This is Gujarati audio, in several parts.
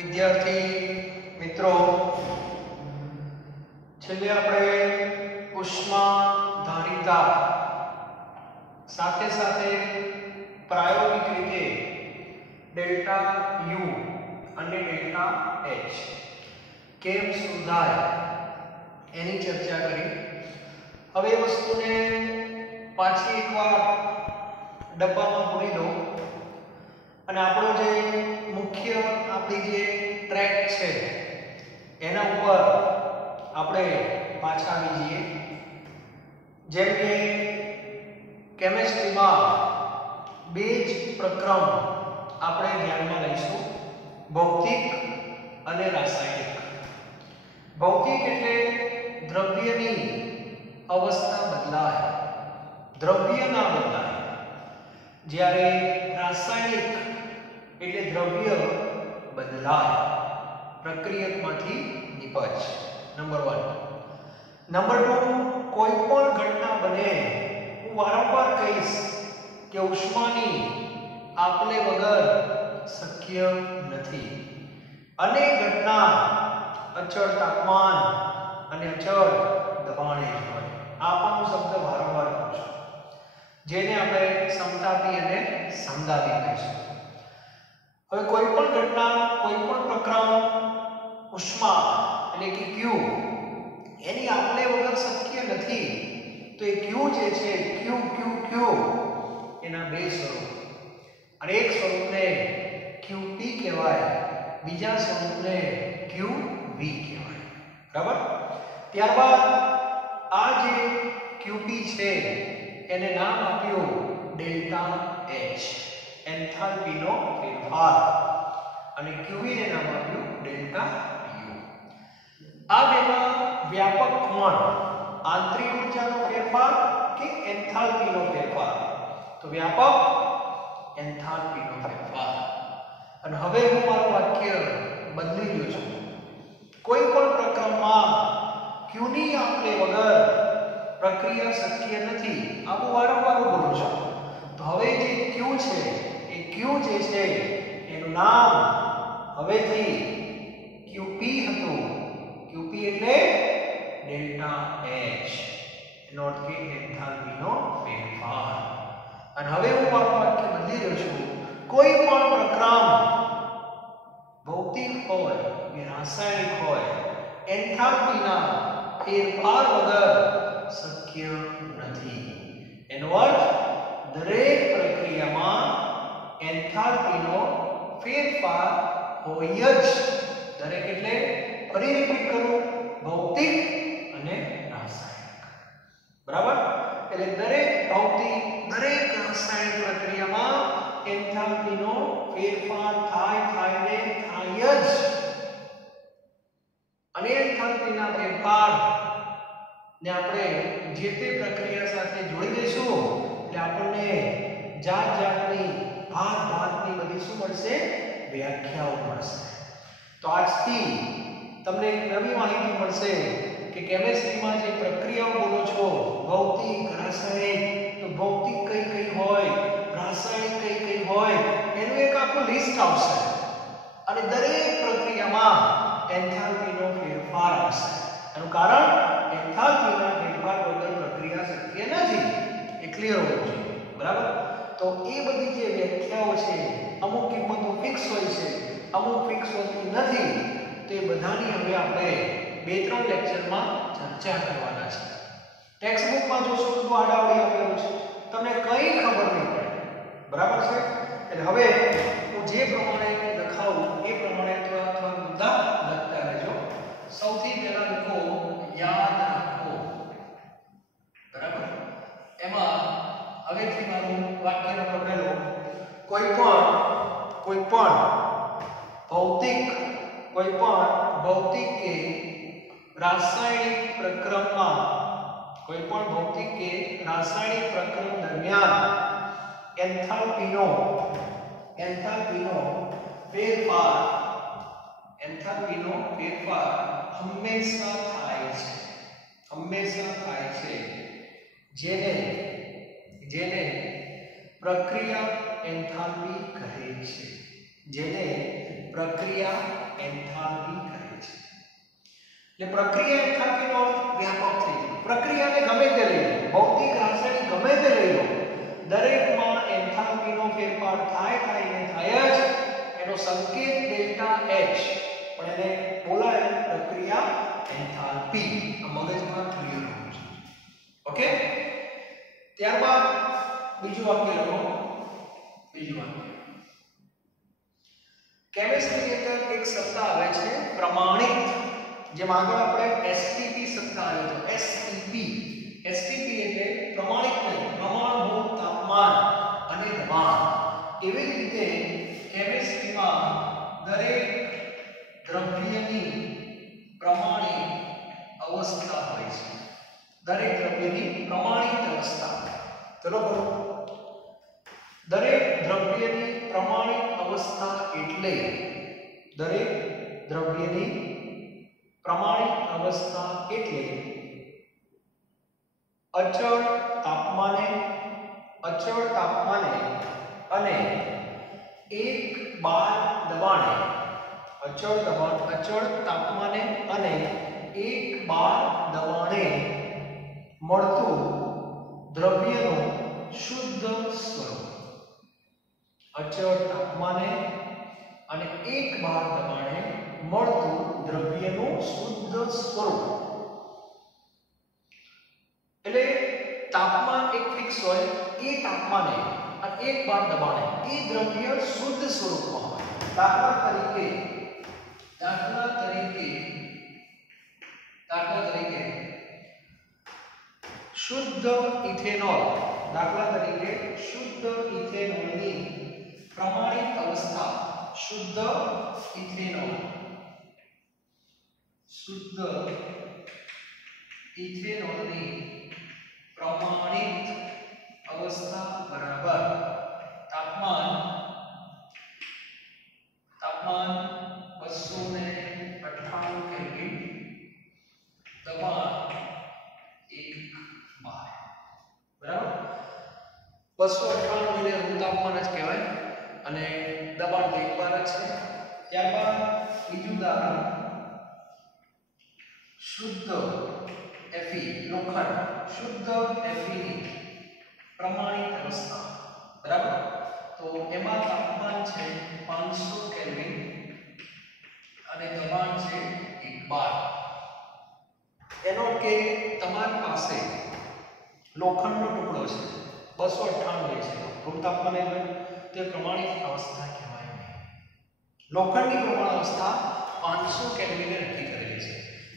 વિદ્યાર્થી મિત્રો, છેલ્લે આપણે ઉષ્મા ધારિતા સાથે સાથે પ્રાયોગિક રીતે ડેલ્ટા યુ અને ડેલ્ટા એચ કેમ શોધાય એની ચર્ચા કરી. હવે એ વસ્તુને પાછી એકવાર ડબ્બામાં પૂરી દો અને આપણો જે મુખ્ય આપણી જે ટ્રેક છે એના ઉપર આપણે પાછા આવી જઈએ. જેમ કે કેમેસ્ટ્રીમાં બે જ પ્રક્રમ આપણે ધ્યાનમાં લઈશું, ભૌતિક અને રાસાયણિક. ભૌતિક એટલે દ્રવ્યની અવસ્થા બદલાય, દ્રવ્ય ના બદલાય. જ્યારે રાસાયણિક એટલે દ્રવ્ય બદલાય, પ્રક્રિયકમાંથી નિપજ. નંબર 1. નંબર 2, કોઈ પણ ઘટના બને, હું વારંવાર કહીશ કે ઉષ્માની આપલે વગર શક્ય નથી. અને ઘટના અચળ તાપમાન અને અચળ દબાણે જ હોય. આ પણ શબ્દ વારંવાર કહું છું, જેને આપણે સમતાપી અને સમદાપી કહીશું. હવે કોઈ પણ ઘટના, કોઈ પણ પ્રક્રમ ઉષ્મા એટલે કે Q એની આપલે વગર શક્ય નથી. તો એ Q જે છે, Q એના બે સ્વરૂપ, અને એક સ્વરૂપને QP કહેવાય, બીજા સ્વરૂપને QV કહેવાય. બરાબર? ત્યારબાદ આ જે QP છે એને નામ આપ્યું ડેલ્ટા H, એન્થાલ્પીનો ફેરફાર, અને QV ને નામ આપ્યું ડેલ્ટા U. આ બેમાં વ્યાપક કોણ, આંતરિક ઊર્જાનો ફેરફાર કે એન્થાલ્પીનો ફેરફાર? તો વ્યાપક એન્થાલ્પીનો ફેરફાર. અને હવે હું મારું વાક્ય બદલી રહ્યો છું. કોઈ પણ પ્રક્રમમાં Q ની આપલે વગર પ્રક્રિયા શક્ય નથી. આ હું વારંવાર બોલું છું. તો હવે જે Q છે, એ Q જે છે એનું નામ હવેથી QP હતું. QP એટલે ડેલ્ટા H, એનો અર્થ કે એન્થાલ્પીનો ફેરફાર. અને હવે હું મારું વાક્ય બદલી રહ્યો છું. કોઈ પણ પ્રક્રમ ભૌતિક હોય કે રાસાયણિક હોય, એન્થાલ્પીના ફેરફાર વગર શક્ય નથી. એનો અર્થ દરેક પ્રક્રિયામાં એન્થાલ્પીનો ફેરફાર હોય જ. દરેક એટલે ફરી રિપીટ કરું, ભૌતિક અને રાસાયણિક. બરાબર? એટલે દરેક ભૌતિક, દરેક રાસાયણિક પ્રક્રિયામાં એન્થાલ્પીનો ફેરફાર થાય જ. અને એન્થાલ્પીના ફેરફાર ને આપણે જે તે પ્રક્રિયા સાથે જોડી દઈશું એટલે આપણને જાતની ભાતની બધી શું મળશે? વ્યાખ્યાઓ મળશે. તો આજથી તમને એક નવી માહિતી મળશે કે કેમેસ્ટ્રીમાં જે પ્રક્રિયાઓ બોલો છો, ભૌતિક, રાસાયણિક, તો ભૌતિક કઈ હોય, રાસાયણિક કઈ હોય, એનું એક આખું લિસ્ટ આવશે. અને દરેક પ્રક્રિયામાં એન્થાલ્પીનો ફેરફાર આવશે. એનું કારણ એન્થાલ્પીના ફેરફાર વગર પ્રક્રિયા શક્ય નથી. એ ક્લિયર હોવું જોઈએ. બરાબર? તો એ બધી જે વ્યાખ્યાઓ છે, અમુક કિંમતો ફિક્સ હોય છે, અમુક ફિક્સ હોતી નથી. તો એ બધાની હવે આપણે 2-3 લેક્ચરમાં ચર્ચા કરવાના છે. ટેક્સ્ટ બુકમાં જોશો તો આડાવડી આપેલું છે, તમને કંઈ ખબર નહીં પડે. બરાબર છે? એટલે હવે હું જે પ્રમાણે લખાવું એ પ્રમાણે થોડા મુદ્દા લખતા રહેજો. સૌથી પહેલા લખો યાદ રાખો. બરાબર? એમાં હવેથી મારું વાક્ય નંબર પહેલો, કોઈ પણ ભૌતિક કે રાસાયણિક પ્રક્રમમાં, કોઈ પણ ભૌતિક કે રાસાયણિક પ્રક્રમ દરમિયાન એન્થાલ્પીનો ફેરફાર હંમેશા થાય છે. જેને પ્રક્રિયા એન્થાલ્પી કહે છે. જેને પ્રક્રિયા એન્થાલ્પી કહે છે. એટલે પ્રક્રિયા એન્થાલ્પીનો અર્થ વ્યાપક થઈ ગયો. પ્રક્રિયાને ગમે તે લઈ લો, ભૌતિક રાસાયણિક ગમે તે લઈ લો, દરેકમાં એન્થાલ્પીનો ફેરફાર થાય ને થાય જ. એનો સંકેત ડેલ્ટા H, પણ એને બોલાય પ્રક્રિયા એન્થાલ્પી. આ મગજમાં ક્લિયર હોવું જોઈએ. ઓકે. ત્યારબાદ બીજું વાક્ય લખો. બીજું વાક્ય, કેમિસ્ટ્રી અંદર એક શબ્દ આવે છે પ્રમાણિત. જેમ આગળ આપણે STP શબ્દ આવ્યો હતો, STP એટલે પ્રમાણિત નહીં, પ્રમાણભૂત તાપમાન અને દબાણ. એવી જ રીતે કેમિસ્ટ્રીમાં દરેક દ્રવ્યની પ્રમાણિત અવસ્થા હોય છે. દરેક દ્રવ્યની પ્રમાણિત અવસ્થા. ચલો બોલો. દરેક દ્રવ્યની પ્રમાણિત અવસ્થા એટલે દરેક દ્રવ્યની પ્રમાણિત અવસ્થા એટલે અચળ તાપમાને અને 1 બાર દબાણે, અચળ તાપમાને અને 1 બાર દબાણે મળતું દ્રવ્યનું શુદ્ધ સ્વરૂપ. અચળ તાપમાને અને 1 બાર દબાણે મળતું દ્રવ્યનું શુદ્ધ સ્વરૂપ. એટલે તાપમાન એક ફિક્સ હોય, એ તાપમાને અને 1 બાર દબાણે એ દ્રવ્ય શુદ્ધ સ્વરૂપમાં હોય. દાખલા તરીકે શુદ્ધ ઇથેનોલ, ઇથેનોલની પ્રમાણિત અવસ્થા, શુદ્ધ ઇથેનોલની પ્રમાણિત અવસ્થા બરાબર તાપમાન 298 કેલ્વિન, દબાણ 1 બાર. બરાબર. 298 એટલે રૂમ તાપમાન જ કહેવાય અને દબાણ 1 બાર જ છે. ત્યારબાદ બીજું ઉદાહરણ, શુદ્ધ Fe લોખંડ, ની પ્રમાણિત અવસ્થા. બરાબર. તો એમાં તાપમાન છે 500 કેલ્વિન અને દબાણ છે 1 બાર. એનો કે તમારી પાસે લોખંડનો ટુકડો છે, 298 છે, રૂમ તાપમાન એટલે તે પ્રમાણિત અવસ્થા કહેવાય નહીં. લોખંડની પ્રમાણ અવસ્થા 500 કેલ્વિને નક્કી કરેલી છે.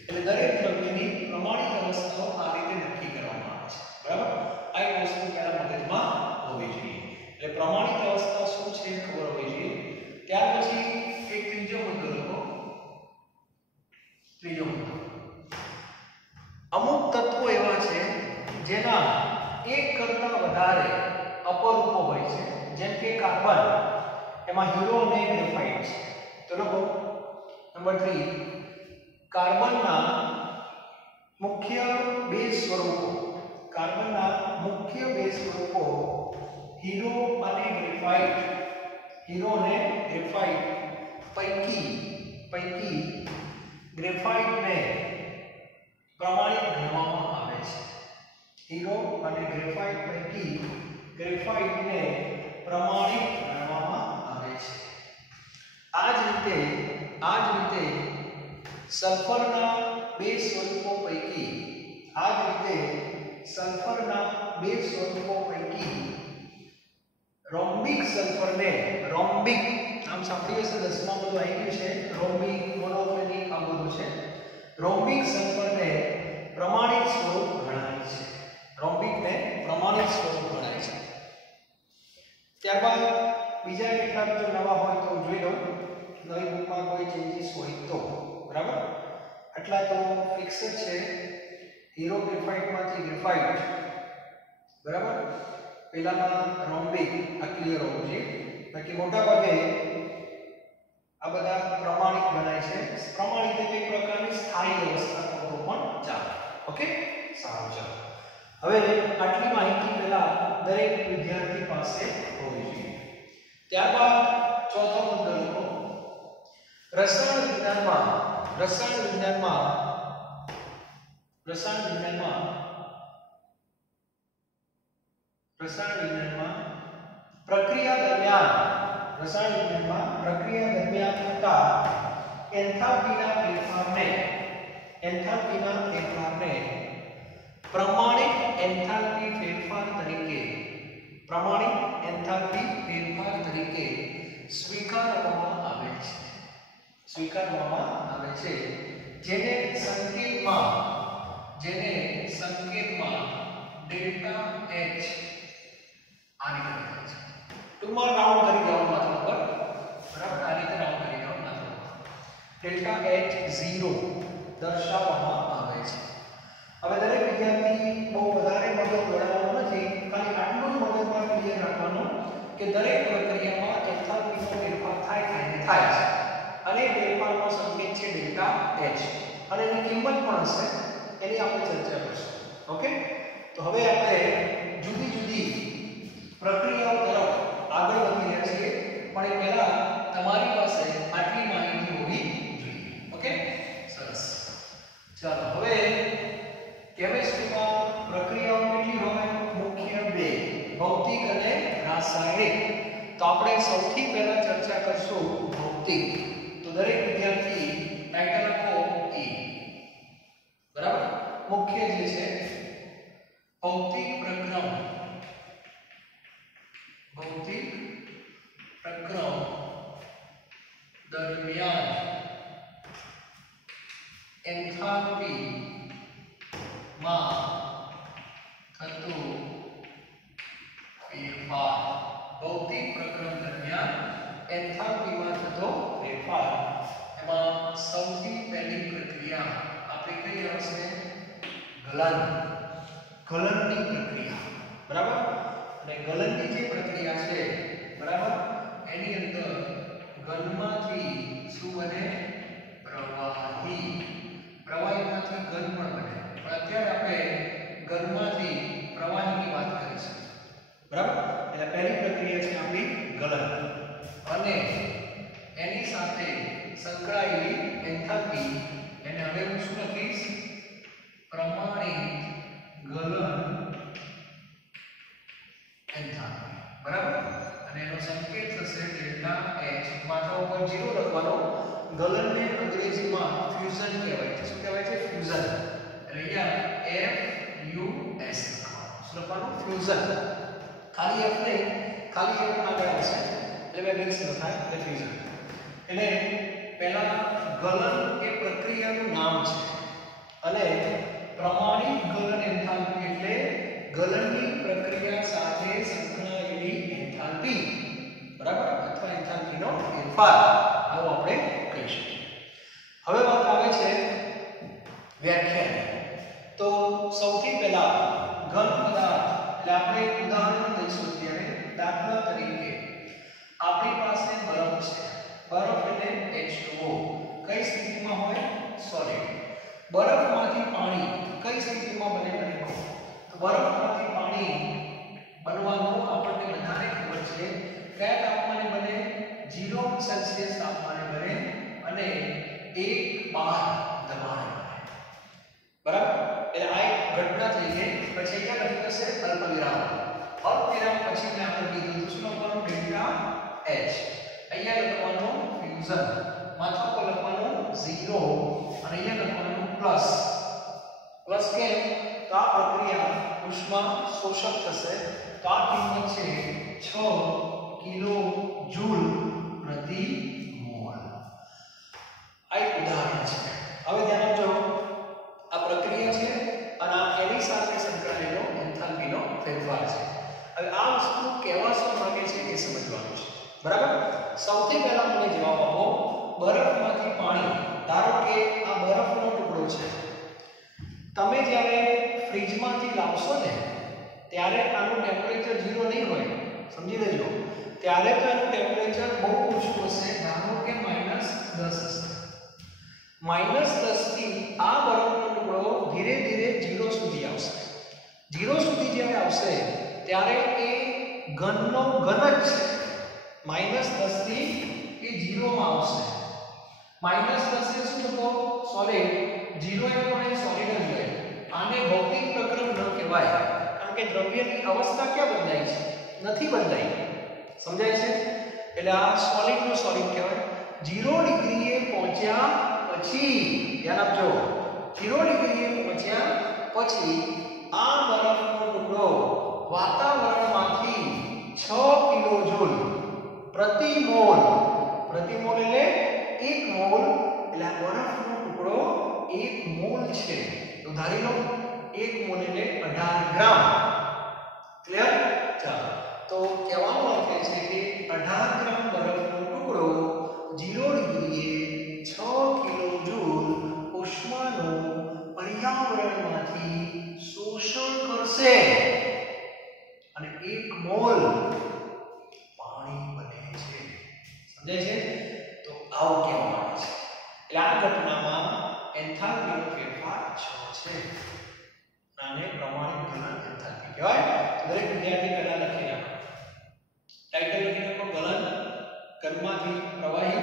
એટલે દરેક દ્રવ્યની પ્રમાણિત અવસ્થાઓ આ રીતે નક્કી કરવામાં આવે છે. બરાબર. આ એક વસ્તુ પહેલા મગજમાં હોવી જોઈએ. એટલે પ્રમાણિત અવસ્થા શું છે ખબર હોવી જોઈએ. ત્યાર પછી એક ત્રીજો મુદ્દો લખો. અમુક તત્વો એવા છે જેના એક કરતા વધારે અપરૂપો હોય છે, જેમ કે કાર્બન, એમાં હીરો અને ગ્રેફાઇટ છે. તો લખો નંબર 3, કાર્બનના મુખ્ય બે સ્વરૂપો, હીરો અને ગ્રેફાઇટ પૈકી ગ્રેફાઇટને પ્રમાણિત ગણવામાં આવે છે. હીરો અને ગ્રેફાઇટ પૈકી ગ્રેફાઇટને પ્રમાણિત ગણવામાં આવે છે. આ જ રીતે સલ્ફરના બે સ્વરૂપો પૈકી રોમ્બિક સલ્ફરને, રોમ્બિક નામ સાંભળ્યું હશે, 10માં બધું આવી ગયું છે. રોમ્બિક, મોનોક્લોનિક આ બધું છે. રોમ્બિક સલ્ફરને પ્રમાણિત સ્વરૂપ ગણાય છે. ત્યારબાદ બીજા કેટલાક જો નવા હોય તો જોઈ લો, નવી બુકમાં કોઈ ચેન્જીસ હોય તો. બરાબર. આટલા તો ફિક્સ જ છે. હીરો ગ્રેફાઇટમાંથી ગ્રેફાઇટ, બરાબર. પહેલામાં રોમ્બિક, આ ક્લિયર હોવું જોઈએ. બાકી મોટા ભાગે આ બધા પ્રમાણિત ગણાય છે. પ્રમાણિત એટલે એક પ્રકારની સ્થાયી અવસ્થા તો પણ ચાલે. ઓકે, સારું. ચાલો હવે આટલી માહિતી પહેલા દરેક વિદ્યાર્થી પાસે હોવી જોઈએ. ત્યારબાદ ચોથો મુદ્દો રસાયણ વિજ્ઞાનમાં પ્રક્રિયા દરમિયાન થતા એન્થાલ્પીના ફેરફારને પ્રમાણિક એન્થાલ્પી ફેરફાર તરીકે સ્વીકારવામાં આવે છે, જેને સંકેતમાં ડેલ્ટા H આની રીતે છે. ટૂંકમાં રાઉન્ડ કરી દેવાનું માત્ર પર, બરાબર? આ રીતે રાઉન્ડ કરી દેવાનું માત્ર ડેલ્ટા H0 દર્શાવવામાં આવે છે. હવે દરેક વિદ્યાર્થી બહુ વધારે મગજ દોડાવવાનો નથી, ખાલી આટલું જ મગજમાં ક્લિયર રાખવાનું કે દરેક પ્રક્રિયામાં એન્થાલ્પીનો ફેરફાર થાય છે અને ફેરફારનો સંકેત છે ડેલ્ટા H અને એની કિંમત પણ હશે, એની આપણે ચર્ચા કરીશું. ઓકે, તો હવે આપણે જુદી જુદી પ્રક્રિયાઓ તરફ આગળ વધી રહ્યા છીએ, પણ એ પહેલા તમારી પાસે આટલી માહિતી હોવી જોઈએ. ઓકે, સરસ. ચાલો, હવે કેમિસ્ટ્રીમાં પ્રક્રિયાઓ કેટલી હોય? મુખ્ય બે, ભૌતિક અને રાસાયણિક. તો આપણે સૌથી પહેલા ચર્ચા કરશું ભૌતિક. તો દરેક વિદ્યાર્થી ટાઇટલ આપો E. બરાબર? મુખ્ય જે છે ભૌતિક પ્રક્રમ દરમિયાન એન્થાલ્પી માં થતું ફેરફાર. ભૌતિક પ્રક્રમ દરમિયાન એન્થાલ્પીમાં થતો ફેરફાર. એમાં સૌથી પહેલી પ્રક્રિયા આપણે કઈ આવશે? ગલનની પ્રક્રિયા. બરાબર? અને ગલનની જે પ્રક્રિયા છે, બરાબર, એની અંદર ગલમાંથી શું બને? પ્રવાહીમાંથી ગલ પણ બને. પણ અત્યારે આપણે ગલમાંથી પ્રવાહીની વાત કરીશું. બરાબર? એટલે પહેલી પ્રક્રિયા છે આપણી ગલન, અને એની સાથે સંકળાયેલી એન્થાલ્પી, એને હવે હું શું લખીશ? પ્રમાણિત ગલન એન્થાલ્પી. બરાબર? અને એનો સંકેત થશે ડેલ્ટા H. માથા ઉપર 0 લખવાનો. ગલનને અંગ્રેજીમાં ફ્યુઝન કહેવાય છે. શું કહેવાય છે? ફ્યુઝન. એટલે અહીંયા FUS લખવાનું. શું લખવાનું? ફ્યુઝન. ખાલી F નહીં, ખાલી F આગળ આવશે એટલે બે મિક્સ ન થાય, એટલે ફ્યુઝન. એટલે પહેલા ગલન એ પ્રક્રિયાનું નામ છે, અને પ્રમાણિત ગલન એન્થાલ્પી એટલે ગલનની પ્રક્રિયા સાથે સંકળાયેલી એન્થાલ્પી. બરાબર? અથવા એન્થાલ્પીનો ફેરફાર, આવું આપણે કહી શકીએ. હવે વાત આવે છે વ્યાખ્યા. તો સૌથી પહેલા ઘન પદાર્થ એટલે આપણે એક ઉદાહરણ લઈશું. ત્યારે દાખલા તરીકે આપણી પાસે બરફ છે. બરફ એટલે H2O. કઈ સ્થિતિમાં હોય? સોલિડ. બરફમાંથી પાણી કઈ સ્થિતિમાં બને? તો બરફમાંથી પાણી બનવાનું આપણને બધાને ખબર છે. કયા તાપમાને બને? 0 સેલ્સિયસ તાપમાને બને અને 1 બાર દબાણે બને. બરાબર? એટલે આ એક ઘટના થઈ ગઈ. પછી અહીંયા લખી હશે અલ્પવિરામ. અલ્પવિરામ પછી મેં આપણે કીધું તો શું લખવાનું? Delta H. અહીંયા લખવાનું ફ્યુઝન. માથા પર લખવાનું 0 અને અહીંયા લખવાનું પ્લસ. પ્લસ કેમ? તો આ પ્રક્રિયા ઉષ્મા શોષક થશે. તો આ કિંમત છે 6 કિલો જૂલ પ્રતિ મોલ. આ એક ઉદાહરણ છે. હવે ધ્યાન આપજો, આ પ્રક્રિયા છે અને આ એની સાથે સંકળાયેલો એન્થાલ્પીનો ફેરફાર છે. હવે આ વસ્તુ કહેવા શું માંગે છે એ સમજવાનું છે. બરાબર? સૌથી પહેલા મને જવાબ આપો. બરફમાંથી પાણી, ધારો કે આ બરફનો ટુકડો છે, તમે જ્યારે ફ્રીજમાંથી લાવશો ને ત્યારે આનું ટેમ્પરેચર 0 નહીં હોય. સમજી લેજો. ત્યારે તો એનું ટેમ્પરેચર બહુ ઓછું હશે. ધારો કે -10 હશે. -10 થી આ બરફનો ટુકડો ધીરે ધીરે 0 સુધી આવશે. 0 સુધી જ્યારે આવશે ત્યારે એ ઘનનો ઘન જ છે. -10 થી એ 0 માં આવશે. માઈનસ થશે શું થતો સોલિડ 0 એટલે પણ સોલિડ જ રહે આને ભૌતિક પ્રકરણ ન કહેવાય કારણ કે દ્રવ્યની અવસ્થા ક્યાં બદલાય છે નથી બદલાઈ સમજાય છે એટલે આ સોલિડ નો સોલિડ કહેવાય 0 ડિગ્રીએ પહોંચ્યા પછી ધ્યાન આપજો 0 ડિગ્રીએ પહોંચ્યા પછી આ બરફનો ટુકડો વાતાવરણમાંથી 6 કિલોજૂલ પ્રતિ મોલ એટલે 1 મોલ એટલે આ બરફનો ટુકડો 1 મોલ છે તો ધારી લો 1 મોલ એટલે 18 ગ્રામ ક્લિયર ચાલો તો કહેવાનું અર્થ છે કે 18 ગ્રામ બરફનો ટુકડો 0 ડિગ્રીએ 6 કિલોજૂલ ઉષ્માનું પર્યાવરણમાંથી શોષણ કરશે અને 1 મોલ પાણી બને છે સમજાય છે તો આવું કહેવામાં આવે છે એટલે આ ઘટનામાં એન્થાલ્પીનો ફેરફાર 6 છે આને પ્રમાણિત ગલન એન્થાલ્પી કહેવાય દરેક વિદ્યાર્થી પહેલા લખી રાખો ટાઇટલ લખી રાખો ગલન ઘનમાંથી પ્રવાહી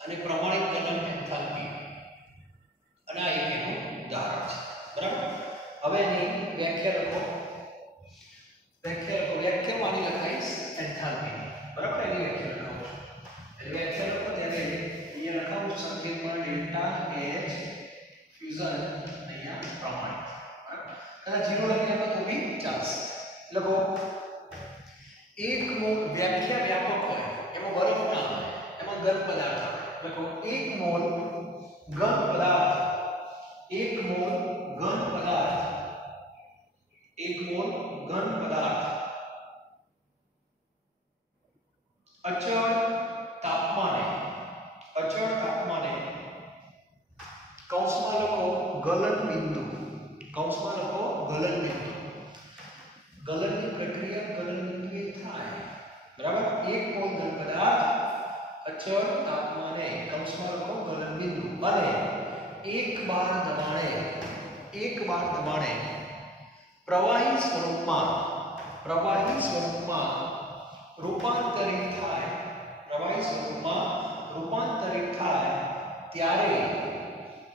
અને પ્રમાણિત ગલન એન્થાલ્પી અને આ એક એનું ઉદાહરણ છે બરાબર હવે એની વ્યાખ્યા લખો વ્યાખ્યા માની લખાઈશ એન્થાલ્પી બરાબર એની વ્યાખ્યા લખાવું છું એટલે વ્યાખ્યા લખો ત્યારે અહીંયા લખાવું છું સંકેતમાં ડેલ્ટા H ફ્યુઝન અહીંયા પ્રમાણિત બરાબર અને 0 લખી આપો તો બી ચાલશે લખો એક મોલ વ્યાખ્યા વ્યાપક હોય એમાં બરફ ના હોય એમાં ઘન પદાર્થ આવે લખો 1 મોલ ઘન પદાર્થ 1 મોલ ઘન પદાર્થ 1 મોલ ઘન પદાર્થ અચળ તાપમાને કૌંસમાં લખો ગલન બિંદુ ગલનની પ્રક્રિયા ગલન બિંદુએ થાય બરાબર 1 મોલ ઘન પદાર્થ અચળ તાપમાને કૌંસમાં લખો ગલન બિંદુ અને 1 બાર દબાણે પ્રવાહી સ્વરૂપમાં રૂપાંતરિત થાય ત્યારે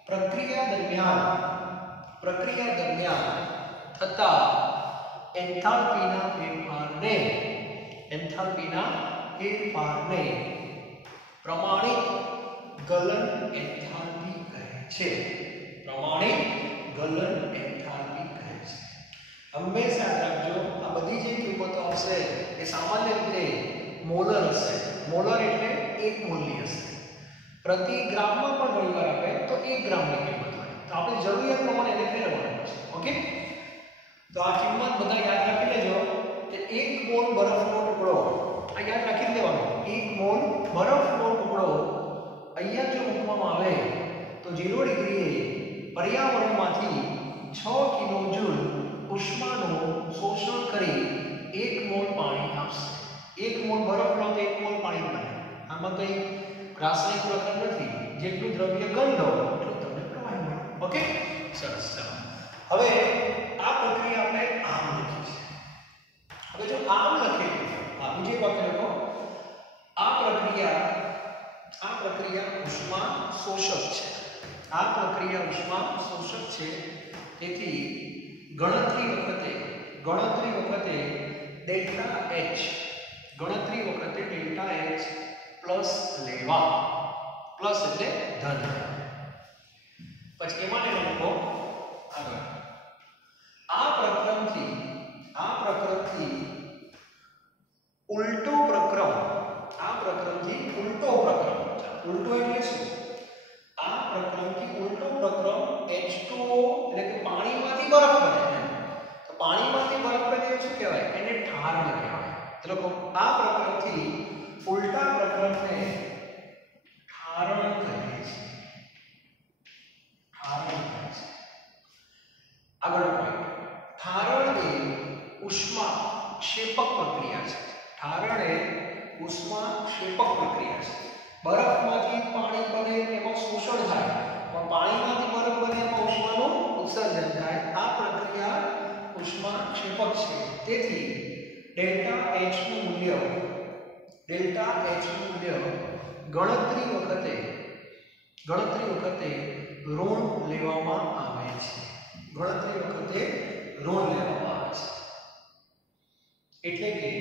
પ્રક્રિયા દરમિયાન થતા એન્થાલ્પીના ફેરફારને પ્રમાણિત ગલન એન્થાલ્પી કહે છે હંમેશા યાદ રાખજો આ બધી જે કિંમતો હશે એ સામાન્ય રીતે મોલર હશે મોલર એટલે 1 મોલની હશે પ્રતિ ગ્રામમાં પણ ઘણીવાર આપે તો 1 ગ્રામની કિંમત હોય તો આપણે જરૂરિયાત પ્રમાણે એને ફેરવવાનું છે ઓકે તો આ કિંમત બધા યાદ રાખી લેજો કે 1 મોલ બરફનો ટુકડો આ યાદ રાખી લેવાનો 1 મોલ બરફનો ટુકડો અહીંયા જો મૂકવામાં આવે તો 0 ડિગ્રીએ પર્યાવરણમાંથી 6 કિલોજૂલ ઉષ્માનું શોષણ કરી 1 મોલ પાણી આપશે 1 મોલ બરફ લો તો 1 મોલ પાણી બને આમાં કઈ રાસાયણિક પ્રક્રિયા નથી જેટલું દ્રવ્ય ઘન લો એટલું તમને પ્રવાહી મળે ઓકે સરસ ચાલો હવે આ પ્રક્રિયા આપણે આમ લખી છે હવે જો આમ લખીએ બીજી વાક્ય લખો આ પ્રક્રિયા ઉષ્મા શોષક છે તેથી ગણતરી વખતે ડેલ્ટા H પ્લસ લેવા પ્લસ એટલે ધન પછી એમાં લખો આગળ આ પ્રકરણથી ઉલટો પ્રક્રમ ઉલટો એટલે શું આ પ્રક્રમથી ઉલટો પ્રક્રમ H2O એટલે કે પાણીમાંથી બરફ બને તો પાણીમાંથી બરફ બને શું કહેવાય એને ઠારણ કહેવાય તો લખો આ પ્રક્રમથી ઉલટા પ્રક્રમને ઠારણ કહે છે આગળ ઠારણ એ ઉષ્મા ક્ષેપક પ્રક્રિયા છે બરફમાંથી પાણી બને એમાં શોષણ થાય પણ પાણીમાંથી બરફ બને એમાં ઉષ્માનું ઉત્સર્જન થાય આ પ્રક્રિયા ઉષ્મા ક્ષેપક છે તેથી ડેલ્ટા H નું મૂલ્ય ગણતરી ગણતરી વખતે ઋણ લેવામાં આવે છે. ગણતરી વખતે ઋણ લેવામાં આવે છે. એટલે કે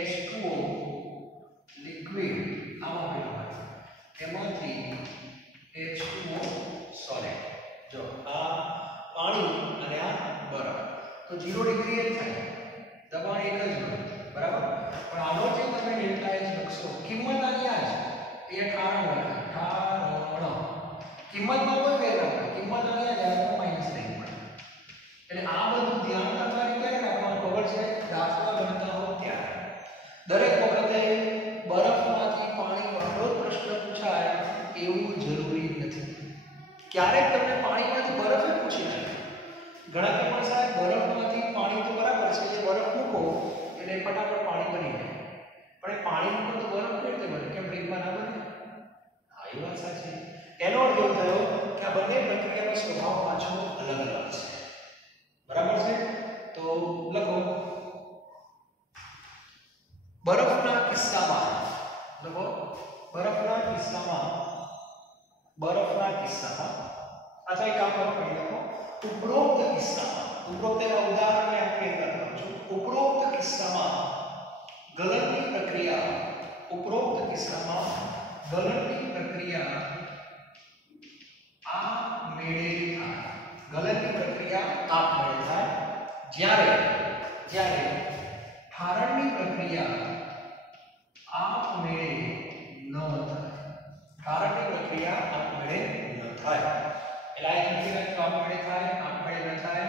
H2O લિક્વિડ આમાં ભેગું હોય એમાંથી H2O સોલિડ. જો આ પાણી અને આ બરફ, તો 0 ડિગ્રી જ થાય, દબાણ એક જ હોય, બરાબર. પણ આનો જે તમે ડેલ્ટા H લખશો, કિંમત આની આ છે, એ ઠારણ હોય, ઠારણ. કિંમતમાં કોઈ ફેર ના પડે, કિંમત આની આ જાય તો માઈનસ નહીં પડે. એટલે આ બધું ધ્યાન તમારે ક્યારે રાખવાનું ખબર છે? દાખલા ગણતા હો ત્યારે. દરેક વખતે બરફમાંથી પાણી વાળો પ્રશ્ન પૂછાય એવું જરૂરી નથી. ક્યારેક તમને પાણીમાંથી બરફ પૂછી નાખે. ઘણા કે પણ સાહેબ બરફમાંથી પાણી તો બરાબર છે, જે બરફ મૂકો એટલે ફટાફટ પાણી બની જાય. પણ એ પાણી મૂકો તો બરફ કેવી રીતે બને? કેમ ફ્રીજમાં ના બને? હા, એ વાત સાચી. એનો અર્થ એવો થયો કે આ બંને પ્રક્રિયાનો સ્વભાવ પાછો અલગ અલગ છે, બરાબર છે. તો લખો બરફના કિસ્સામાં, લખો બરફના કિસ્સામાં અથવા એક કામ કરો, કરી લખો ઉપરોક્ત કિસ્સામાં. ઉપરોક્તના ઉદાહરણને આપણે અંદર કરું છું. ઉપરોક્ત કિસ્સામાં ગલનની પ્રક્રિયા, ઉપરોક્ત કિસ્સામાં ગલનની પ્રક્રિયા આ મેળે થાય. ગલનની પ્રક્રિયા આપ મેળે થાય જ્યારે ઠારણની પ્રક્રિયા આપ મેળે ન થાય. ઠારણની પ્રક્રિયા આપ મેળે ન થાય. એટલે આ લખી નાખો આપ મેળે થાય, આપ મેળે ન થાય.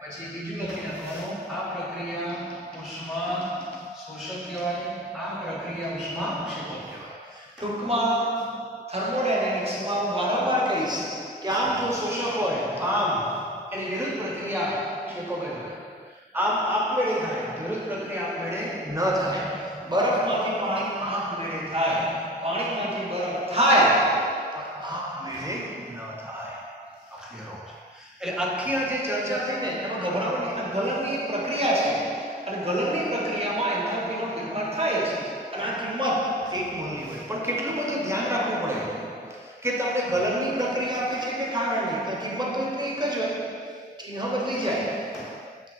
પછી બીજું લખી નાખવાનું આ પ્રક્રિયા ઉષ્મા શોષક કહેવાય, આ પ્રક્રિયા ઉષ્મા ક્ષેપક કહેવાય. ટૂંકમાં થર્મોડાયનેમિક્સમાં વારંવાર કહીશ કે આમ જો શોષક હોય આમ એની વિરુદ્ધ પ્રક્રિયા ક્ષેપક કહેવાય. આમ આપમેળે થાય, વિરુદ્ધ પ્રક્રિયા આપમેળે ન થાય. બરફમાંથી પાણી આપમેળે થાય, પાણીમાંથી બરફ થાય પણ આપમેળે ન થાય. આ ક્લિયર હોવું જોઈએ. એટલે આખી આ જે ચર્ચા થઈ ને એમાં ગભરાવાની, ગલનની પ્રક્રિયા છે અને ગલનની પ્રક્રિયામાં એન્થાલ્પીનો ફેરફાર થાય છે અને આ કિંમત 1 મોલની હોય. પણ કેટલું બધું ધ્યાન રાખવું પડે કે તમને ગલનની પ્રક્રિયા આપી છે કે ઠારણની, તો કિંમત તો એક જ હોય, ચિહ્ન બદલી જાય.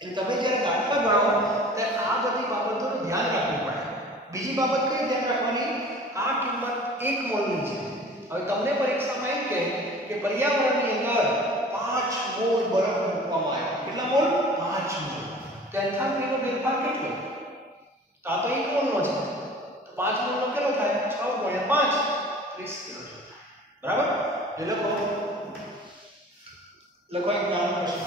એટલે તમે જ્યારે દાખલા ગણો ત્યારે આ બધી બાબતોનું ધ્યાન રાખવું પડે. બીજી બાબત કઈ ધ્યાન રાખવાની? આ કિંમત 1 મોલની છે. હવે તમને પરીક્ષામાં એમ કહે કે પર્યાવરણની અંદર 5 મોલ બરફ મૂકવામાં આવ્યો. કેટલા મોલ? 5 મોલ. તો એન્થાલ્પીનો ફેરફાર કેટલો? તો આ તો 1 મોલનો છે, તો 5 મોલનો કેટલો થાય? 6 × 5 30 કિલો થાય, બરાબર. એ લખો એક નાનો પ્રશ્ન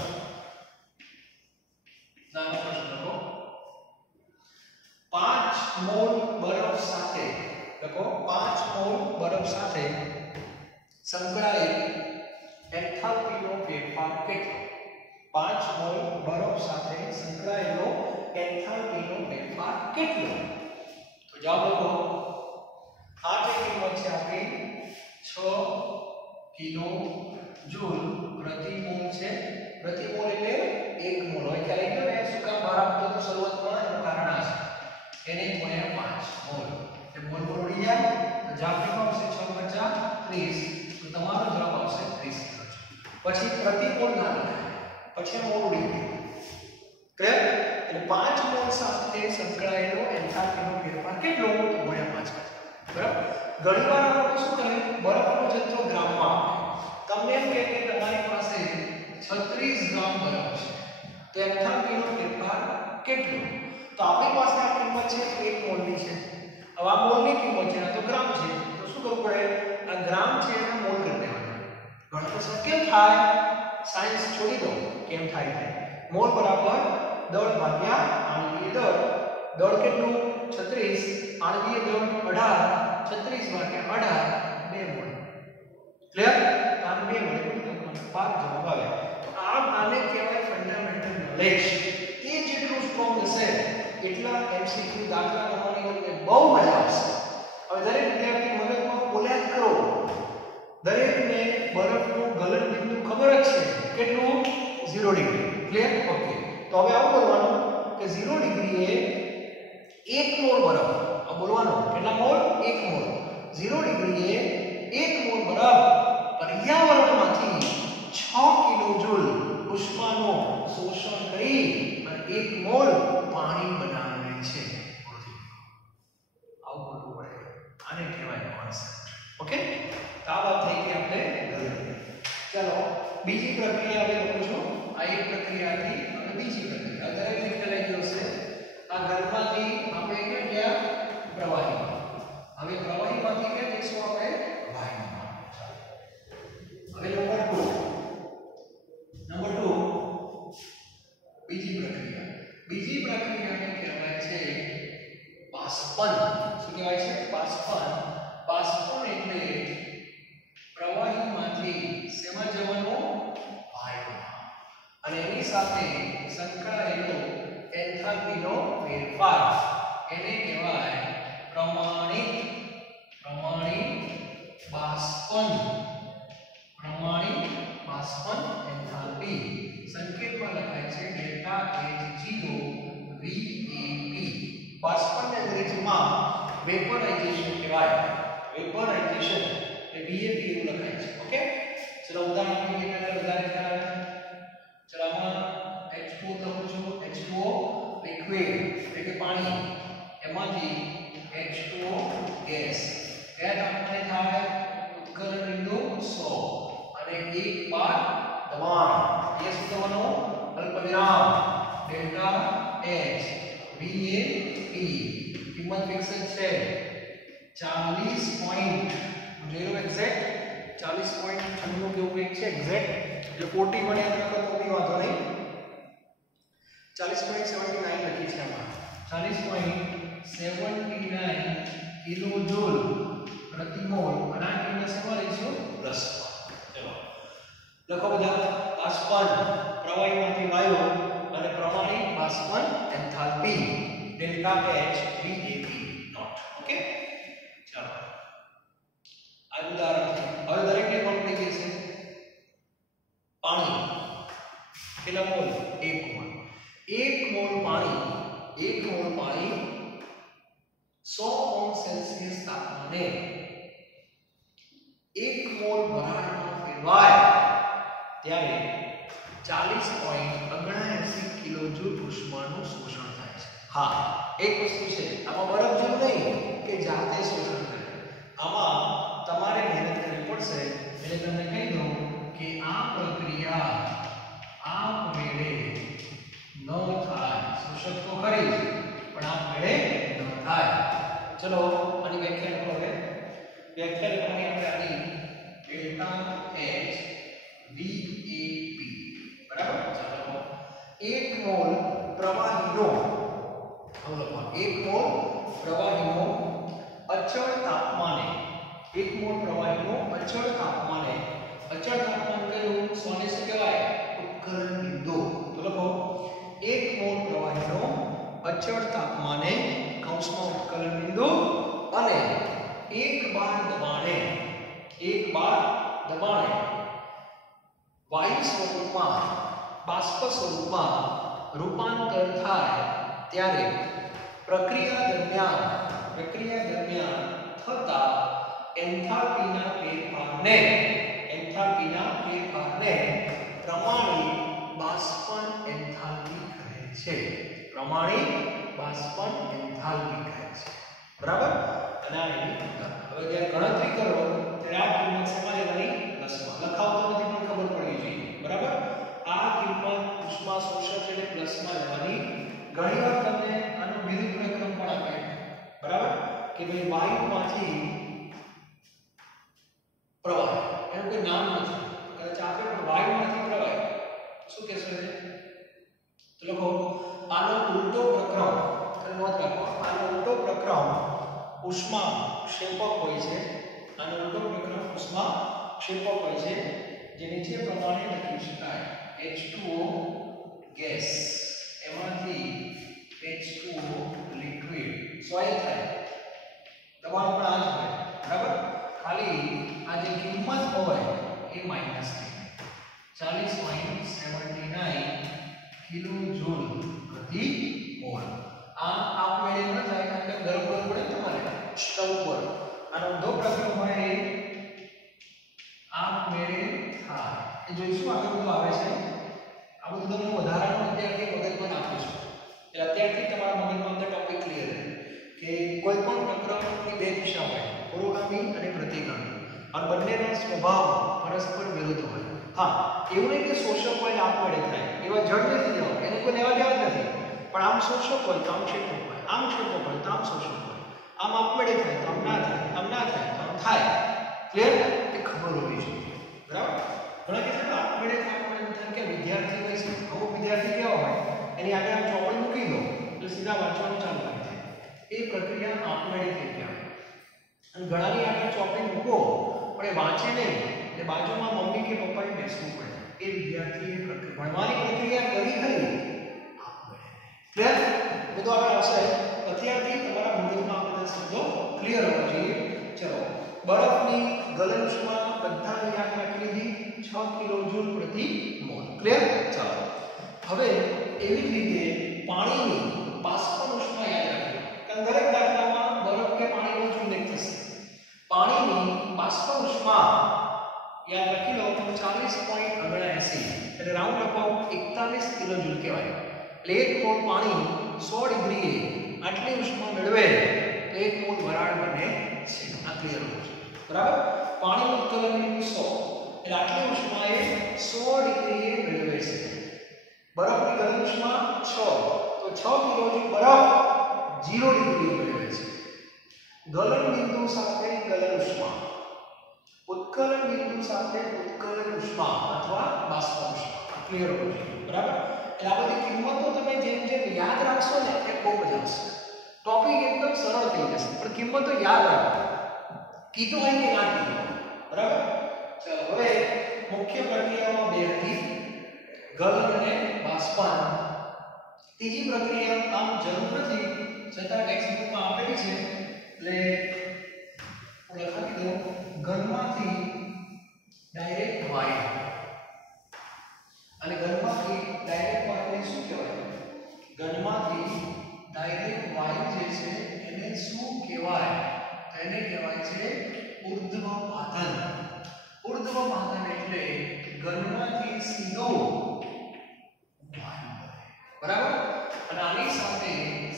લખો. 5 મોલ બરફ સાથે, લખો 5 મોલ બરફ સાથે સંકળાયેલ એન્થાલ્પીનો ફેરફાર કેટલો? 5 મોલ બરફ સાથે સંકળાયેલો એન્થાલ્પીનો ફેરફાર કેટલો? તો જવાબ લખો. આ જે કિંમત છે આપણી 6 કિલો જૂલ પ્રતિ મોલ છે. પ્રતિ મોલ એટલે 1 મોલ હોય. ખ્યાલ આવ્યો ને? શું કામ બહાર આપતો તો શરૂઆતમાં? એનું કારણ આ છે, એને ગુણ્યા 5 મોલ. એટલે મોલ પર ઉડી જાય તો જવાબ કેટલો આવશે? 6 × 30. તો તમારો જવાબ આવશે 30 કિલો. પછી પ્રતિ મોલ ના લખાય, પછી મોલ ઉડી ગયો. ક્લિયર? એટલે 5 મોલ સાથે સંકળાયેલો એન્થાલ્પીનો ફેરફાર કેટલો? ગુણ્યા 5 કરજો, બરાબર. ઘણીવાર આપણે શું કરે, બરફનો જથ્થો ગ્રામમાં તમને એમ કહે કે તમારી પાસે 36 ગ્રામ બરફ છે, તો એન્થાલ્પીનો ફેરફાર કેટલો? તો આપણી પાસે આ કિંમત છે 1 મોલની છે. હવે આ મોલની કિંમત છે, આ તો ગ્રામ છે, તો શું કરવું પડે? આ ગ્રામ છે એને મોલ કરી દેવાનું. ગણતરી કેમ થાય? સાયન્સ છોડી દો, કેમ થાય છે? મોલ બરાબર દળ ભાગ્યા આણ્વીય દળ. દળ કેટલું? 36, આણ્વીય દળ 18, 36 ભાગ્યા 18 2 મોલ. ક્લિયર? આ 2 મોલ એટલે 5 જવાબ આવે. તો આને કહેવાય ફંડામેન્ટલ નોલેજ. એ જેટલું સ્ટ્રોંગ હશે એટલા એમસીક્યુ દાખલા ગણવાની તમને બહુ મજા આવશે. હવે દરેક વિદ્યાર્થી મગજમાં બોલ્યા જ કરો. દરેકને બરફનું ગલન બિંદુ ખબર જ છે, કેટલું? 0 ડિગ્રી. ક્લિયર? ઓકે. તો હવે આવું બોલવાનું કે 0 ડિગ્રીએ 1 મોલ બરફ. આ બોલવાનું કેટલા મોલ? 1 મોલ. 0 ડિગ્રીએ 1 મોલ બરાબર પર્યાવરણમાંથી 6 કિલોજૂલ ઉષ્માનો શોષણ કરી અને 1 મોલ પાણી બનાવે છે. આવું બોલવું પડે. આને કહેવાય કોન્સેપ્ટ. ઓકે, તો આ વાત થઈ ગઈ આપણે ગરમી. ચાલો બીજી પ્રક્રિયા હવે લખું છું. આ એક પ્રક્રિયા હતી અને બીજી પ્રક્રિયા દરેક લિખેલ આવી ગયો છે. આ ઘરમાંથી આપણે ક્યાં ગયા? પ્રવાહીમાં. હવે પ્રવાહીમાંથી ક્યાં જઈશું આપણે? વાયુમાં. હવે નંબર 2 બીજી પ્રક્રિયાને કહેવાય છે બાષ્પન. શું કહેવાય છે? બાષ્પન. બાષ્પન એટલે પ્રવાહીમાંથી શેમાં જવાનું? વાયુમાં. અને એની સાથે સંકળાયેલો એન્થાલ્પીનો ફેરફાર એને કહેવાય પ્રમાણિત બાષ્પન. એન્થાલ્પી સંકેતમાં લખાય છે ડેલ્ટા H0 VAP. બાષ્પન અંગ્રેજીમાં વેપરાઇઝેશન કહેવાય. વેપરાઇઝેશન એ VAP એવું લખાય છે. ઓકે, ચલો ઉદાહરણ આપીએ. પહેલા વધારે ખ્યાલ આવે. ચલો આમાં H2O લખું છું. H2O લિક્વિડ એટલે કે પાણી, એમાંથી H2O ગેસ. કયા તાપમાને થાય? ઉત્કલન બિંદુ 100 અને 1 બાર દબાણ. એ શું થવાનું? અલ્પવિરામ ડેલ્ટા H VAP. કિંમત ફિક્સ છે 40 પોઈન્ટ. જોઈ લો એક્ઝેક્ટ 40.96 કેવું કંઈક છે એક્ઝેક્ટ. એટલે 40 બને તો કોઈ વાંધો નહીં. 40.79 લખી છે આમાં. 40.79 કિલોજૂલ પ્રતિ મોલ. અને આ કિંમત શેમાં લઈશું? પ્લસમાં. ચલો લખો બધા. બાષ્પન પ્રવાહીમાંથી વાયુ અને પ્રમાણિત બાષ્પન enthalpy delta H VAP naught. Okay, ચાલો આ ઉદાહરણ હવે દરેકને કોણ થઈ ગઈ છે? પાણી કેટલા મોલ? 1 મોલ. 1 મોલ પાણી 100°C તાપમાને 1 મોલ વરાળમાં ફેરવાય ત્યારે 40.79 કિલોજૂલ ઉષ્માનું શોષણ થાય છે. હા, એક વસ્તુ છે આમાં બરફ જેવું નહીં કે જાતે શોષણ કરે. આમાં તમારે મહેનત કરવી પડશે. એટલે તમને કહી દઉં કે આ પ્રક્રિયા આપમેળે ન થાય. શોષક તો ખરી પણ આપમેળે ન થાય. ચલો આની વ્યાખ્યા લખો. હવે વ્યાખ્યા લખવાની આપણે આની ડેલ્ટા H VAP બરાબર. ચાલો 1 મોલ પ્રવાહીનો 1 મોલ પ્રવાહીનો અચળ તાપમાને 1 મોલ પ્રવાહીનો અચળ તાપમાને કયું? સોને શું કહેવાય? ઉત્કલન બિંદુ. તો લખો 1 મોલ પ્રવાહીનો અચળ તાપમાને કૌંસમાં ઉત્કલન બિંદુ અને 1 બાર દબાણે વાયુ સ્વરૂપમાં બાષ્પ સ્વરૂપમાં રૂપાંતર થાય ત્યારે પ્રક્રિયા દરમિયાન થતા એન્થાલ્પીના ફેરફારને પ્રમાણિત બાષ્પન એન્થાલ્પી કહે છે. બરાબર. અને હવે જ્યારે ગણતરી કરો ત્યારે આ કિંમત શેમાં લેવાની? પ્લસમાં. લખાવતો નથી પણ ખબર પડવી જોઈએ. બરાબર. આ કિંમત ઉષ્મા શોષક એટલે પ્લસમાં લેવાની. ઘણીવાર તમને આનો વિરુદ્ધ વિક્રમ પણ આપે. બરાબર, કે ભાઈ વાયુમાંથી પ્રવાહ, એનું કોઈ નામ નથી, કદાચ આપે પણ વાયુમાંથી પ્રવાહ શું કહેશો? તો લખો આનો ઉલટો પ્રક્રમ. નોંધ રાખો, આનો ઉલટો પ્રક્રમ ઉષ્મા ક્ષેપક હોય છે. આનો ઉલટો પ્રક્રમ ઉષ્મા ક્ષેપક હોય છે, જે નીચે પ્રમાણે લખી શકાય. H2O ગેસ, એમાંથી H2O લિક્વિડ સોય થાય. દબાણ પણ આ જ હોય. બરાબર. ખાલી આ જે કિંમત હોય એ માઈનસ થાય. 40.79 કિલોજૂલ પ્રતિ મોલ. આ આપમેળે ન થાય કારણ કે ગરમ કરવું પડે તમારે સ્ટવ પર. આનો ઉધો પ્રક્રમ હોય એ જોઈશું આગળ બધું આવે છે આ બધું તમને વધારાનું અત્યારથી મગજમાં નાખું છું એટલે અત્યારથી તમારા મગજમાં અંદર ટોપિક ક્લિયર છે કે કોઈ પણ પ્રક્રમની બે દિશા હોય પુરોગામી અને પ્રતિગામી અને બંનેના સ્વભાવ પરસ્પર વિરુદ્ધ હોય હા એવું નહીં કે શોષક હોય આપમેળે થાય એવા જડ નથી જવા એને કોઈ લેવા દેવા જ નથી પણ આમ શોષક હોય તો આમ ક્ષેત્રક હોય આમ ક્ષેત્રક હોય તો આમ શોષક હોય આમ આપમેળે થાય તો આમ ના થાય આમ ના થાય તો આમ થાય ક્લિયર એ ખબર હોવી જોઈએ બરાબર ઘણા કે આપમેળે થાય કે વિદ્યાર્થી હોય છે અમુક વિદ્યાર્થી કેવા હોય એની આગળ આમ ચોપડી મૂકી દો એટલે સીધા વાંચવાનું ચાલુ કરી દે એ પ્રક્રિયા આપમેળે થઈ કહેવાય અને ઘણાની આગળ ચોપડી મૂકો પણ એ વાંચે નહીં એટલે બાજુમાં મમ્મી કે પપ્પાએ બેસવું પડે એ વિદ્યાર્થીએ ભણવાની પ્રક્રિયા કરી ખરી આપમેળે ક્લિયર બધું આગળ આવશે અત્યારથી તમારા મગજમાં આ બધા શબ્દો ક્લિયર હોવા જોઈએ ચલો બરફની ગલનઉષ્મા બધાની યાદ રાખી લીધી 6 કિલોજૂલ પ્રતિ મોલ ક્લિયર ચાલો હવે એવી જ રીતે પાણીની બાષ્પન ઉષ્મા યાદ રાખી કારણ દરેક દાખલામાં બરફ કે પાણીનો જ ઉલ્લેખ થશે પાણીની બાષ્પન ઉષ્મા યાદ રાખી લો 40.79 એટલે રાઉન્ડ અબાઉટ 41 કિલોજૂલ કહેવાય એટલે એક મોલ પાણી 100 ડિગ્રીએ આટલી ઉષ્મા મેળવે તો એક મોલ વરાળ બને છે આ ક્લિયર છે બરાબર પાણીનું ઉત્કલન બિંદુ 100 એટલે આટલી ઉષ્માએ 100 ડિગ્રીએ મેળવે છે બરફની ગલન ઉષ્મા 6 તો 6 કિલોજૂલ બરફ 0 ડિગ્રીએ મેળવે છે ગલન બિંદુ સાથે ગલન ઉષ્મા ઉત્કલન બિંદુ સાથે ઉત્કલન ઉષ્મા અથવા બાષ્પન ઉષ્મા ક્લિયર હોવું જોઈએ બરાબર એટલે આ બધી કિંમતો તમે જેમ જેમ યાદ રાખશો ને એ બહુ મજા આવશે ટોપિક એકદમ સરળ થઈ જશે પણ કિંમતો યાદ રાખો કીધું હોય કે ના કીધું બરાબર ચલો હવે મુખ્ય પ્રક્રિયામાં બે હતી ગલન અને બાષ્પન ત્રીજી પ્રક્રિયા આમ જરૂર નથી છતાં ટેક્સ્ટબુકમાં આપેલી છે એટલે હું લખી દઉં ઘનમાંથી ડાયરેક્ટ વાયુ અને ઘનમાંથી ડાયરેક્ટ વાયુને શું કહેવાય ઘનમાંથી ડાયરેક્ટ વાયુ જે છે એને શું કહેવાય તેને કહેવાય છે ઉર્ધ્વપાતન ઉર્ધ્વપાતન એટલે ઘનમાંથી સીધો વાયુ બરાબર અને આની સાથે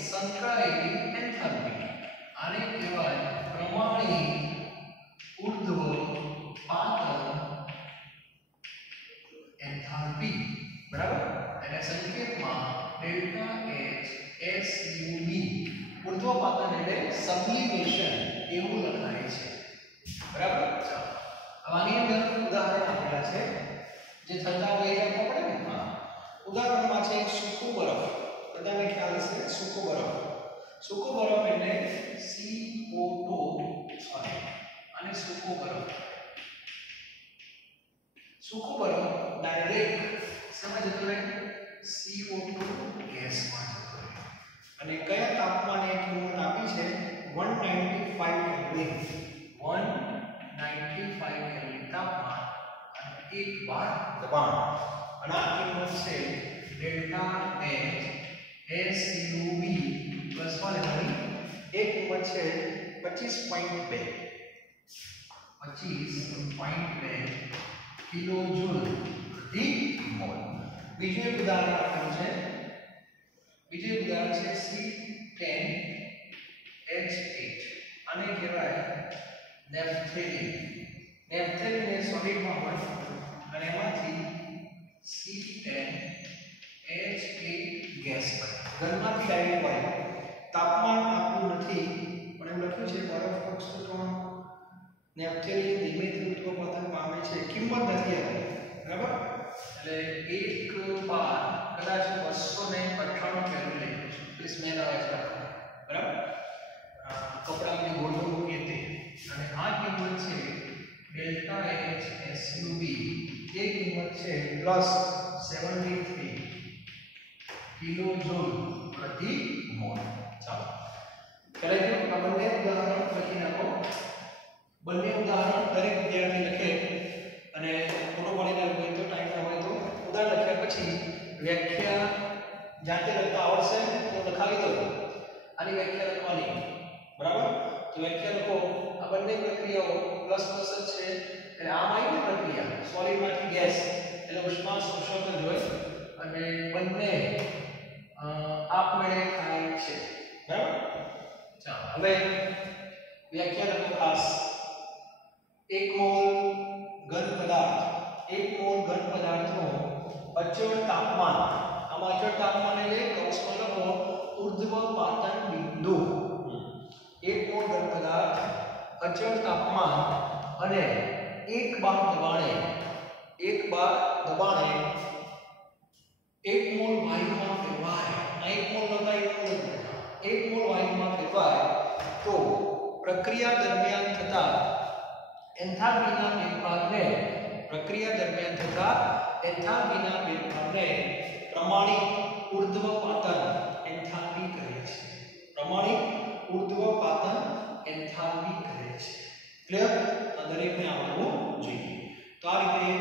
સંકળાયેલી એન્થાલ્પી આને કહેવાય પ્રમાણિક ઉર્ધ્વપાતન એન્થાલ્પી બરાબર અને સંકેતમાં ડેલ્ટા H SUB ઉર્ધ્વપાતન એટલે સબ્લિમેશન એવું લખાય છે બરાબર ચાલો આની અંદર ઉદાહરણ આપેલા છે જે ઠંડા હોય એ ખબર પડે ને હા ઉદાહરણમાં છે સૂકો બરફ બધાને ખ્યાલ છે સૂકો બરફ એટલે CO2 સોરી અને સૂકો બરફ ડાયરેક્ટ સમજ જતો રહે CO2 ગેસમાં જતો રહે અને કયા તાપમાને કિંમત આપી છે 195 કેલ્વિન 195 કેલ્વિન તાપમાન અને 1 બાર દબાણ અને આ કિંમત છે ડેલ્ટા H SUB પ્લસ માં લેવાની એક કિંમત છે 25.2 કિલોજૂલ પ્રતિ મોલ બીજું એક ઉદાહરણ આપેલું છે C10H8 આને કહેવાય નેપ્થેલિન એ સોલિડમાં હોય અને એમાંથી C10H8 ગેસ બને ઘનમાંથી ડાયરેક્ટ વાયુ તાપમાન આપ્યું નથી પણ એમ લખ્યું છે બરફ ઓક્સિજન નેપ્થેલિન ધીમેથી ઉત્પાદન પામે છે કિંમત નથી આપી બરાબર એટલે એક બાર કદાચ 298 કેલ્વિન લખ્યું છે પ્લીઝ મેં આવે છે બરાબર કપડાની ગોળીઓ મૂકીએ તે અને આ કિંમત છે ડેલ્ટા H SUB એ કિંમત છે +73 કિલોજૂલ પ્રતિ મોલ ચાલો પહેલા જો આ બંને ઉદાહરણ લખી નાખો બંને ઉદાહરણ દરેક વિદ્યાર્થી લખે અને ફોટો પાડીને હોય તો ટાઈમ ના હોય તો ઉદાહરણ લખ્યા પછી વ્યાખ્યા જાતે લખતા આવડશે તો લખાવી દો આની વ્યાખ્યા લખવાની બરાબર તો વ્યાખ્યા લખો આ બંને પ્રક્રિયાઓ પ્લસ પ્લસ જ છે એટલે આમ આવી પ્રક્રિયા સોલિડ માંથી ગેસ એટલે ઉષ્મા શોષક જ હોય અને બંને આપમેળે થાય છે બરાબર ચાલો હવે વ્યાખ્યા લખો ખાસ 1 મોલ ઘન પદાર્થનો અચળ તાપમાન આમાં અચળ તાપમાન એટલે કૌંસમાં લખો ઉર્ધ્વપાતન બિંદુ 1 મોલ ઘન પદાર્થ અચળ તાપમાન અને 1 બાર દબાણે 1 મોલ વાયુમાં ફેરવાય 1 મોલ નતા 1 મોલ વાયુમાં ફેરવાય તો પ્રક્રિયા દરમિયાન થતા એન્થાલ્પીના ફેરફારને પ્રમાણિક ઉર્ધ્વપાતન એન્થાલ્પી કહે છે ક્લિયર આ દરેકને આવડવું જોઈએ તો આ રીતે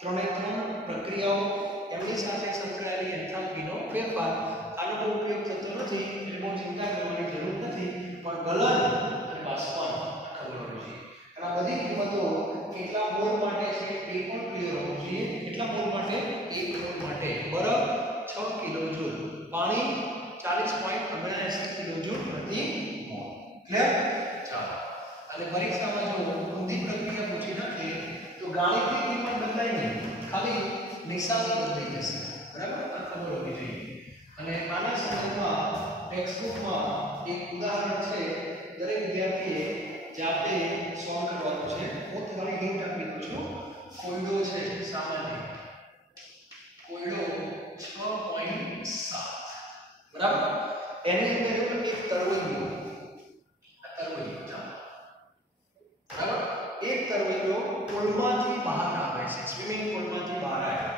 ત્રણે ત્રણ પ્રક્રિયાઓ એમની સાથે સંકળાયેલી એન્થાલ્પીનો ફેરફાર આનો બહુ ઉપયોગ થતો નથી એટલે બહુ ચિંતા કરવાની જરૂર નથી પણ ગલન અને બાષ્પન ખબર હોવી જોઈએ અને આ બધી કિંમતો કેટલા મોલ માટે છે એ પણ ક્લિયર હોવું જોઈએ કેટલા મોલ માટે 1 મોલ માટે બરફ 6 કિલોજૂલ પાણી 40.79 કિલોજૂલ પ્રતિ મોલ ક્લિયર ચાલો અને પરીક્ષામાં જો ઊંધી પ્રક્રિયા પૂછી નાખે તો ગાણિતિક કિંમત બદલાય નહીં ખાલી નિશાની બદલાઈ જશે બરાબર આ ખબર હોવી જોઈએ અને આના સંદર્ભમાં ટેક્સ્ટબુકમાં એક ઉદાહરણ છે દરેક વિદ્યાર્થીએ જાતે સોલ્વ કરવાનું છે હું તમારી હિન્ટ આપી દઉં છું કોયડો છે સામાન્ય કોયડો 6.7 બરાબર એની અંદર એક તરવૈયો બરાબર એક તરવૈયો પુલમાંથી બહાર આવે છે સ્વિમિંગ પુલમાંથી બહાર આવે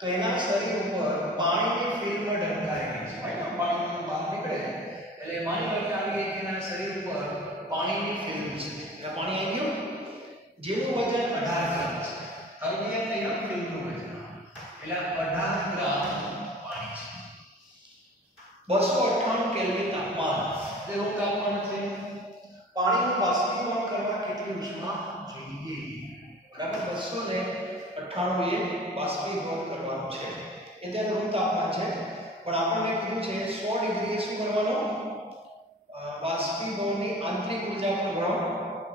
તો એના શરીર ઉપર પાણીની ફિલ્મ ઢંકાયેલી છે right પાણીમાંથી બહાર નીકળે એટલે માની લો કે આવી એના શરીર ઉપર પાણીની ફિલ્મ છે એટલે પાણી આવી ગયું જેનું વજન 18 ગ્રામ છે તરવૈયા થયા ફિલ્મનું વજન એટલે 18 ગ્રામ પાણી છે 298 કેલ્વિન તાપમાન એવું તાપમાન છે પાણીનું બાષ્પીભવન કરવા કેટલી ઉષ્મા જોઈએ બરાબર 298 એ બાષ્પીભવન કરવાનું છે એ ત્યાં રૂમ તાપમાન છે પણ આપણને કીધું છે 100 ડિગ્રીએ શું કરવાનું બાષ્પીભવનની આંતરિક ઊર્જા પર ગણો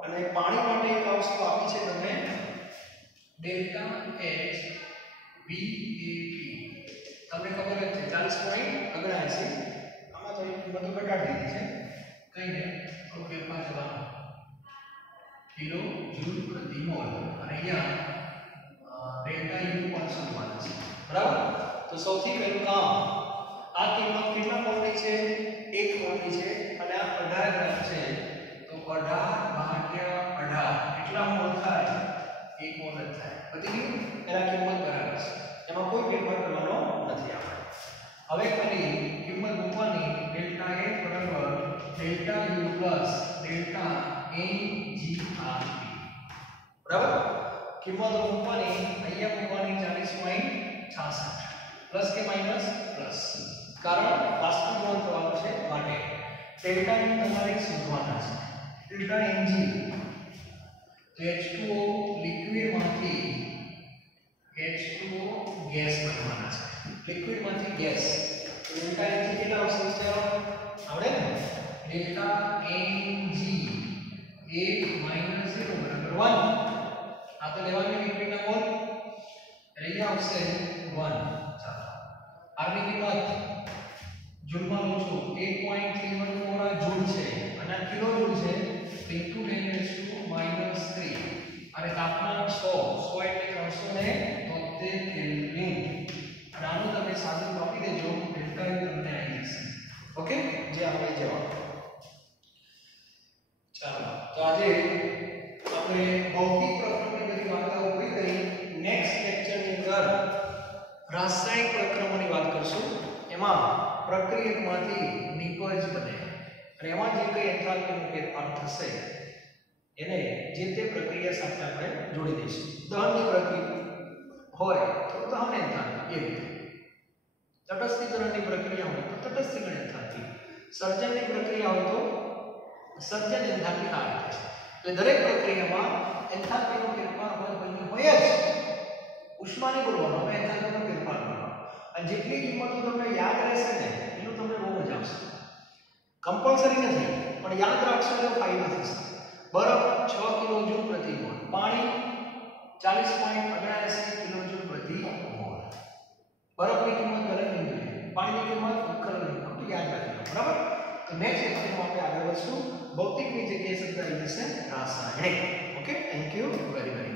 અને પાણી માટે એક વસ્તુ આપી છે તમને ડેલ્ટા H VAP તમને ખબર જ છે 40.79 આમાં થોડી કિંમતો ઘટાડી દીધી છે કઈ નહીં થોડું ફેરફાર કરવાનો કિલો જૂલ પ્રતિ મોલ અને અહીંયા ડેલ્ટા U પણ શોધવાનું છે બરાબર તો સૌથી પહેલું કામ આ કિંમત કેટલા મોલની છે 1 મોલની છે અને આ 18 ગ્રામ છે તો 18 ભાગ્યા 18 કેટલા મોલ થાય 1 મોલ જ થાય પતી ગયું એના કિંમત બરાબર છે એમાં કોઈ ફેરફાર કરવાનો નથી આપણે હવે ખાલી કિંમત મૂકવાની ડેલ્ટા H બરાબર delta U plus delta NGRP બરાબર કિંમતો મૂકવાની અહીંયા મૂકવાની 40.66 પ્લસ કે માઈનસ પ્લસ કારણ બાષ્પીભવન થવાનું છે માટે ડેલ્ટા U તમારે શોધવાના છે ડેલ્ટા Ng તો H2O લિક્વિડમાંથી H2O ગેસ બનવાના છે લિક્વિડમાંથી ગેસ ડેલ્ટા Ng કેટલા આવશે વિચારો આવડે ને ડેલ્ટા Ng 1 - 0 બરાબર 1 આ તો લેવાની લિક્વિડના મોલ એટલે અહીંયા આવશે 1 ચાલો R ની કિંમત જૂલમાં લઉં છું 8.314 આ જૂલ છે અને આ કિલો જૂલ છે 10⁻³ -3 અને તાપમાન 100 એટલે 373 કેલ્વિન અને આનું તમે સાદું આપી દેજો ડેલ્ટા U તમને આવી જશે ઓકે જે આપણે જવાબ ચાલો તો આજે આપણે ભૌતિક પ્રક્રમની બધી વાર્તાઓ પૂરી કરી નેક્સ્ટ લેક્ચરની અંદર રાસાયણિક પ્રક્રમોની વાત કરશું એમાં પ્રક્રિયકમાંથી નિપજ બને અને એમાં જે કઈ એન્થાલ્પીનો ફેરફાર થશે એને જે તે પ્રક્રિયા સાથે આપણે જોડી દઈશું દહનની પ્રક્રિયા હોય તો દહન એન્થાલ્પી એવી તટસ્થીકરણની પ્રક્રિયા હોય તો તટસ્થીકરણ એન્થાલ્પી સર્જનની પ્રક્રિયા હોય તો સર્જન એન્થાલ્પી આ રીતે છે એટલે દરેક પ્રક્રિયામાં એન્થાલ્પીનો ફેરફાર હોય જ ઉષ્માને બોલવાનો હવે એન્થાલ્પીમાં ફેરફાર કરવાનો અને જેટલી કિંમતો તમને યાદ રહેશે ને એટલું તમને બહુ મજા આવશે. કમ્પલસરી નથી પણ યાદ રાખશો તો ફાયદો થશે. બરફ 6 કિલોજૂલ પ્રતિ મોલ, પાણી 40.79 કિલોજૂલ પ્રતિ મોલ. બરફની કિંમત દરેક બિંદુએ, પાણીની કિંમત ઉત્કલન બિંદુ યાદ રાખજો. બરાબર? તો નેક્સ્ટ લેક્ચરમાં આપણે આગળ વધશું. ભૌતિકની જગ્યાએ શબ્દ આવી જશે રાસાયણિક. Okay, thank you very very